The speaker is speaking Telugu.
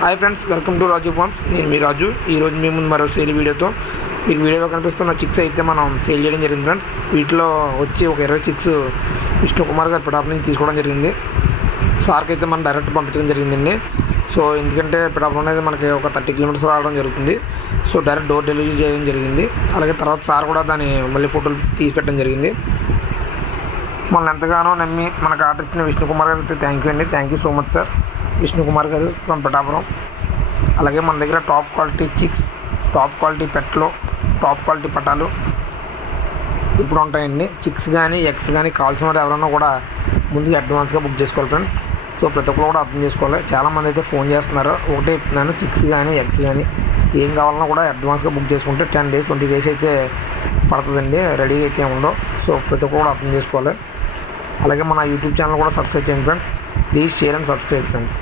Hi friends, welcome to Raju farms. నేను మీ రాజు. ఈరోజు మీ ముందు మరో సేల్ వీడియోతో మీకు వీడియోలో కనిపిస్తున్న చిక్స్ అయితే మనం సేల్ చేయడం జరిగింది ఫ్రెండ్స్. వీటిలో వచ్చి ఒక 20 చిక్స్ విష్ణు కుమార్ గారి పిటాప్ నుంచి తీసుకోవడం జరిగింది. సార్కి అయితే మనం డైరెక్ట్ పంపించడం జరిగిందండి. సో ఎందుకంటే పిటాప్ అనేది మనకి ఒక 30 కిలోమీటర్స్ రావడం జరుగుతుంది. సో డైరెక్ట్ డోర్ డెలివరీ చేయడం జరిగింది. అలాగే తర్వాత సార్ కూడా దాన్ని మళ్ళీ ఫోటోలు తీసి పెట్టడం జరిగింది. మనల్ని ఎంతగానో నమ్మి మనకు ఆర్డర్ ఇచ్చిన విష్ణు కుమార్ గారికి థ్యాంక్ యూ అండి. Thank you so much sir. Vishnu Kumar garu from Pithapuram. అలాగే మన దగ్గర top quality chicks, top quality పెట్లు, టాప్ క్వాలిటీ పటాలు ఇప్పుడు ఉంటాయండి. చిక్స్ కానీ ఎగ్స్ కానీ కావాల్సిన వారు ఎవరైనా కూడా ముందుగా అడ్వాన్స్గా బుక్ చేసుకోవాలి ఫ్రెండ్స్. సో ప్రతి ఒక్కరు కూడా అర్థం చేసుకోవాలి. చాలామంది అయితే ఫోన్ చేస్తున్నారు. ఒకటే చెప్తున్నాను, చిక్స్ కానీ ఎగ్స్ కానీ ఏం కావాలన్నా కూడా అడ్వాన్స్గా బుక్ చేసుకుంటే 10 days 20 days అయితే పడుతుందండి. రెడీగా అయితే ఉండవు. సో ప్రతి ఒక్కరు కూడా అర్థం చేసుకోవాలి. అలాగే మన యూట్యూబ్ ఛానల్ కూడా సబ్స్క్రైబ్ చేయండి friends. Please share and subscribe friends.